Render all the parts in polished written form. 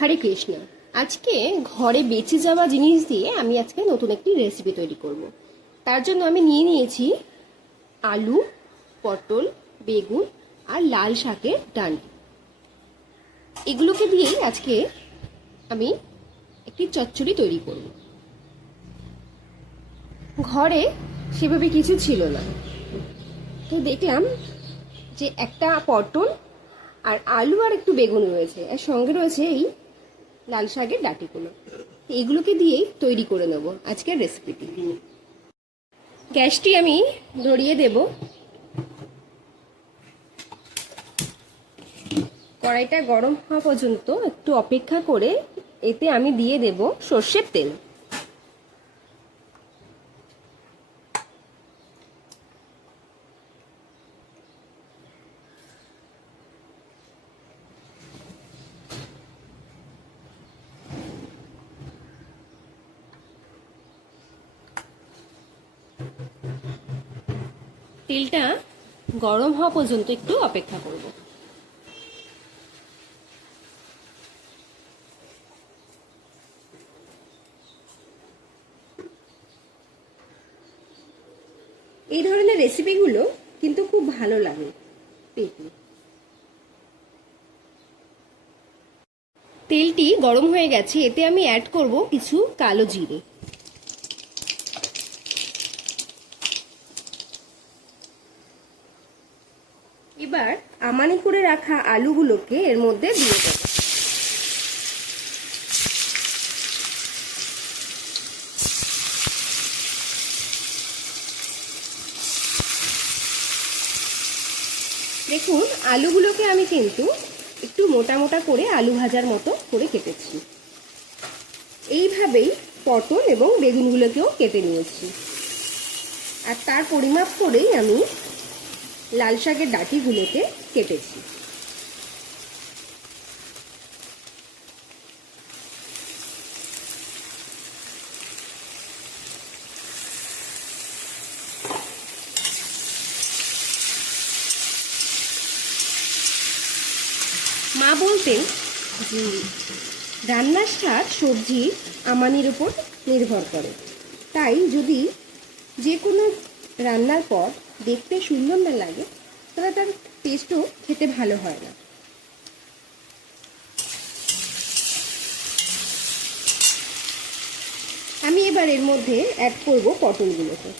হরে কৃষ্ণ। আজকে ঘরে বেঁচে যাওয়া জিনিস দিয়ে আমি আজকে নতুন একটি রেসিপি তৈরি করব। তার জন্য আমি নিয়ে নিয়েছি আলু, পটল, বেগুন আর লাল শাকের ডাঁটি। এগুলোকে দিয়েই আজকে আমি একটি চচ্চড়ি তৈরি করব। ঘরে সেভাবে কিছু ছিল না, তো দেখলাম যে একটা পটল আর আলু আর একটু বেগুন রয়েছে, আর সঙ্গে রয়েছে এই লাল শাকের ডাঁটিগুলো। এগুলোকে দিয়েই তৈরি করে নেব আজকের রেসিপিটি। গ্যাসটি আমি ধরিয়ে দেব। কড়াইটা গরম হওয়া পর্যন্ত একটু অপেক্ষা করে এতে আমি দিয়ে দেব সর্ষের তেল। তেলটা গরম হওয়া পর্যন্ত একটু অপেক্ষা করব। এই ধরনের রেসিপিগুলো কিন্তু খুব ভালো লাগে পেতে। তেলটি গরম হয়ে গেছে, এতে আমি অ্যাড করব কিছু কালো জিরে। এবার আমানি করে রাখা আলুগুলোকে এর মধ্যে দিয়ে দেব। দেখুন, আলুগুলোকে আমি কিন্তু একটু মোটা মোটা করে আলু ভাজার মতো করে কেটেছি। এইভাবেই পটল এবং বেগুনগুলোকেও কেটে নিয়েছি। আর তার পরিমাপ করেই আমি লাল শাকের ডাঁটিগুলোকে কেটেছি। মা বলতেন যে রান্নার স্বাদ সবজি আমানির উপর নির্ভর করে, তাই যদি যে কোনো রান্নার পর দেখতে সুন্দর না লাগে তাহলে তার টেস্টও খেতে ভালো হয় না। আমি এবার এর মধ্যে অ্যাড করব পটলগুলোকে।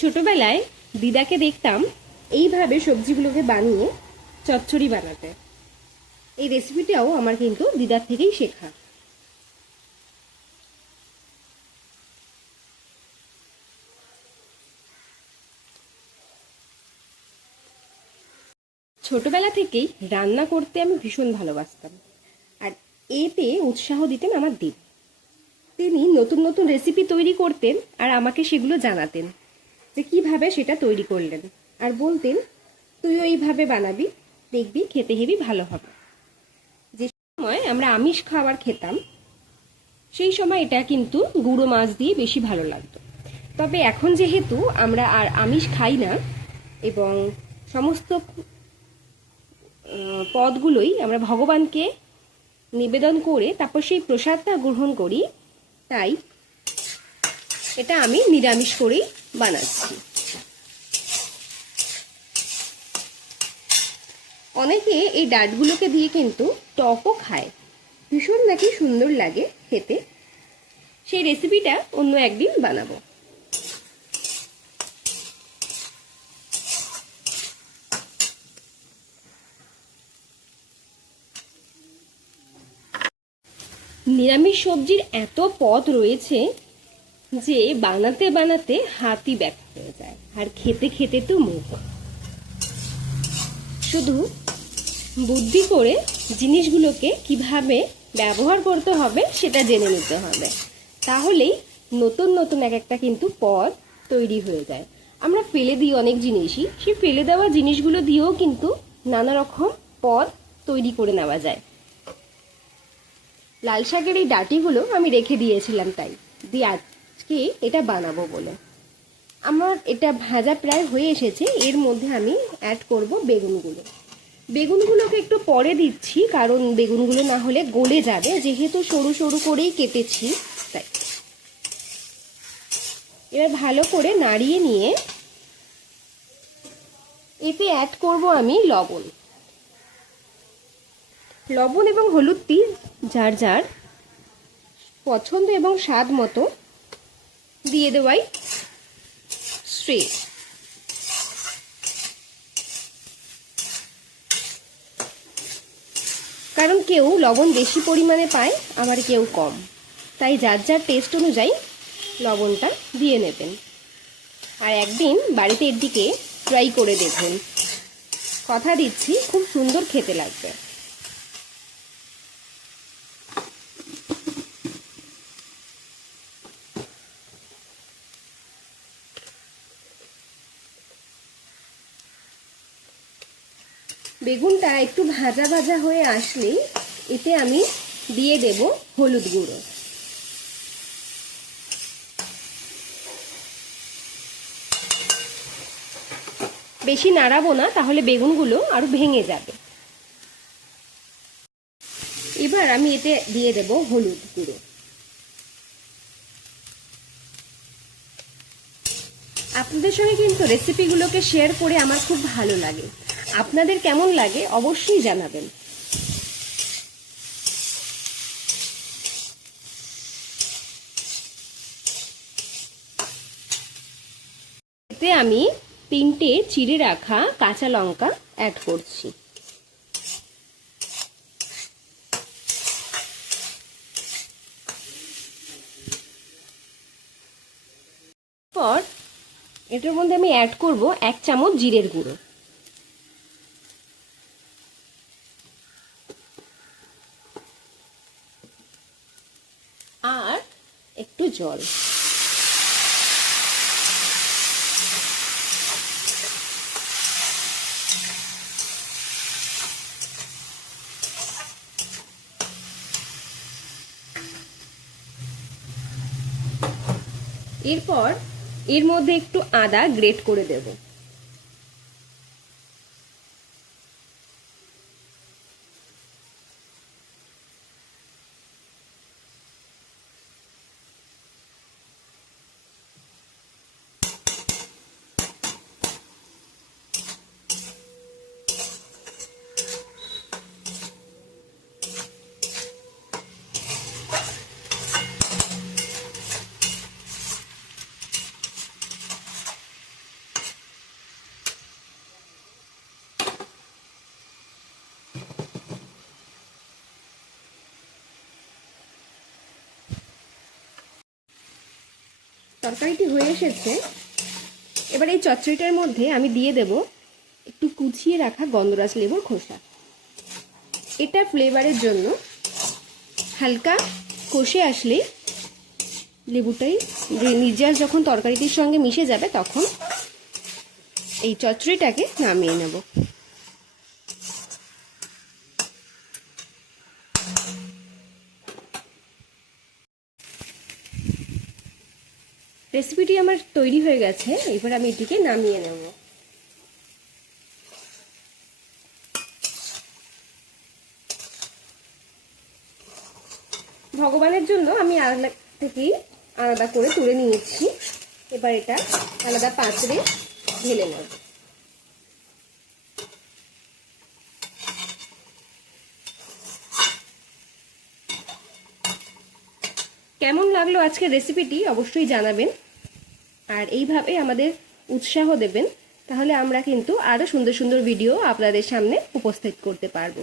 ছোটবেলায় দিদাকে দেখতাম এইভাবে সবজিগুলোকে বানিয়ে চচ্চড়ি বানাতে। এই রেসিপিটাও আমার কিন্তু দিদার থেকেই শেখা। ছোটবেলা থেকেই রান্না করতে আমি ভীষণ ভালোবাসতাম, আর এতে উৎসাহ দিতেন আমার দিদা। তিনি নতুন নতুন রেসিপি তৈরি করতেন আর আমাকে সেগুলো জানাতেন যে কিভাবে সেটা তৈরি করলেন, আর বলতেন তুইও এইভাবে বানাবি, দেখবি খেতে হেবি ভালো হবে। যে সময় আমরা আমিষ খাবার খেতাম সেই সময় এটা কিন্তু গুঁড়ো মাছ দিয়ে বেশি ভালো লাগতো। তবে এখন যেহেতু আমরা আর আমিষ খাই না এবং সমস্ত পদগুলোই আমরা ভগবানকে নিবেদন করে তারপর সেই প্রসাদটা গ্রহণ করি, তাই এটা আমি নিরামিষ করেই বানাচ্ছি। অনেকে এই ডাঁটগুলোকে দিয়ে কিন্তু টকও খায়, ভীষণ নাকি সুন্দর লাগে খেতে। সেই রেসিপিটা অন্য একদিন বানাবো। নিরামিষ সবজির এত পদ রয়েছে যে বানাতে বানাতে হাতই ব্যাথা হয়ে যায়, আর খেতে খেতে তো মুখ। শুধু বুদ্ধি করে জিনিসগুলোকে কিভাবে ব্যবহার করতে হবে সেটা জেনে নিতে হবে, তাহলেই নতুন নতুন এক একটা কিন্তু পদ তৈরি হয়ে যায়। আমরা ফেলে দিই অনেক জিনিসই, সেই ফেলে দেওয়া জিনিসগুলো দিয়েও কিন্তু নানা রকম পদ তৈরি করে নেওয়া যায়। লাল শাকের এই ডাঁটিগুলো আমি রেখে দিয়েছিলাম, তাই দিয়ে আজকে এটা বানাবো বলে। আমার এটা ভাজা প্রায় হয়ে এসেছে। এর মধ্যে আমি অ্যাড করব বেগুনগুলো। বেগুনগুলোকে একটু পরে দিচ্ছি, কারণ বেগুনগুলো না হলে গলে যাবে, যেহেতু সরু সরু করেই কেটেছি তাই। এবার ভালো করে নাড়িয়ে নিয়ে এতে অ্যাড করব আমি লবণ। লবণ এবং হলুদটি যার যার পছন্দ এবং স্বাদ মতো দিয়ে দেওয়াই শ্রেয়। কারণ কেউ লবণ বেশি পরিমাণে পায়, আবার কেউ কম, তাই যার যার টেস্ট অনুযায়ী লবণটা দিয়ে নেবেন। আর একদিন বাড়িতে এর দিকে ট্রাই করে দেখুন, কথা দিচ্ছি খুব সুন্দর খেতে লাগবে। বেগুনটা একটু ভাজা ভাজা হয়ে আসলেই এতে আমি দিয়ে দেব হলুদ গুঁড়ো। বেশি নাড়াবো না, তাহলে বেগুনগুলো আরো ভেঙে যাবে। এবার আমি এতে দিয়ে দেব হলুদ গুঁড়ো। আপনাদের সঙ্গে কিন্তু রেসিপিগুলোকে শেয়ার করে আমার খুব ভালো লাগে। আপনাদের কেমন লাগে অবশ্যই জানাবেন। এতে আমি 3টে চিড়ে রাখা কাঁচা লঙ্কা অ্যাড করছি। পর এটার মধ্যে আমি অ্যাড করব 1 চামচ জিরের গুঁড়ো। আর একটু জল। এরপর এর মধ্যে একটু আদা গ্রেট করে দেব। তরকারিটি হয়ে এসেছে। এবার এই চচ্চড়িটার মধ্যে আমি দিয়ে দেব একটু কুচিয়ে রাখা গন্ধরাজ লেবুর খোসা। এটা ফ্লেভারের জন্য। হালকা কষে আসলে লেবুটাই নির্যাস যখন তরকারিটির সঙ্গে মিশে যাবে, তখন এই চচ্চড়িটাকে নামিয়ে নেব। রেসিপিটি আমার তৈরি হয়ে গেছে। এবার আমি এটিকে নামিয়ে নেব। ভগবানের জন্য আমি আলাদা করে তুলে নিয়েছি। এবার এটা আলাদা পাত্রে ঢেলে নেব। কেমন লাগলো আজকের রেসিপিটি অবশ্যই জানাবেন। আর এইভাবে আমাদের উৎসাহ দেবেন, তাহলে আমরা কিন্তু আরো সুন্দর সুন্দর ভিডিও আপনাদের সামনে উপস্থিত করতে পারবো।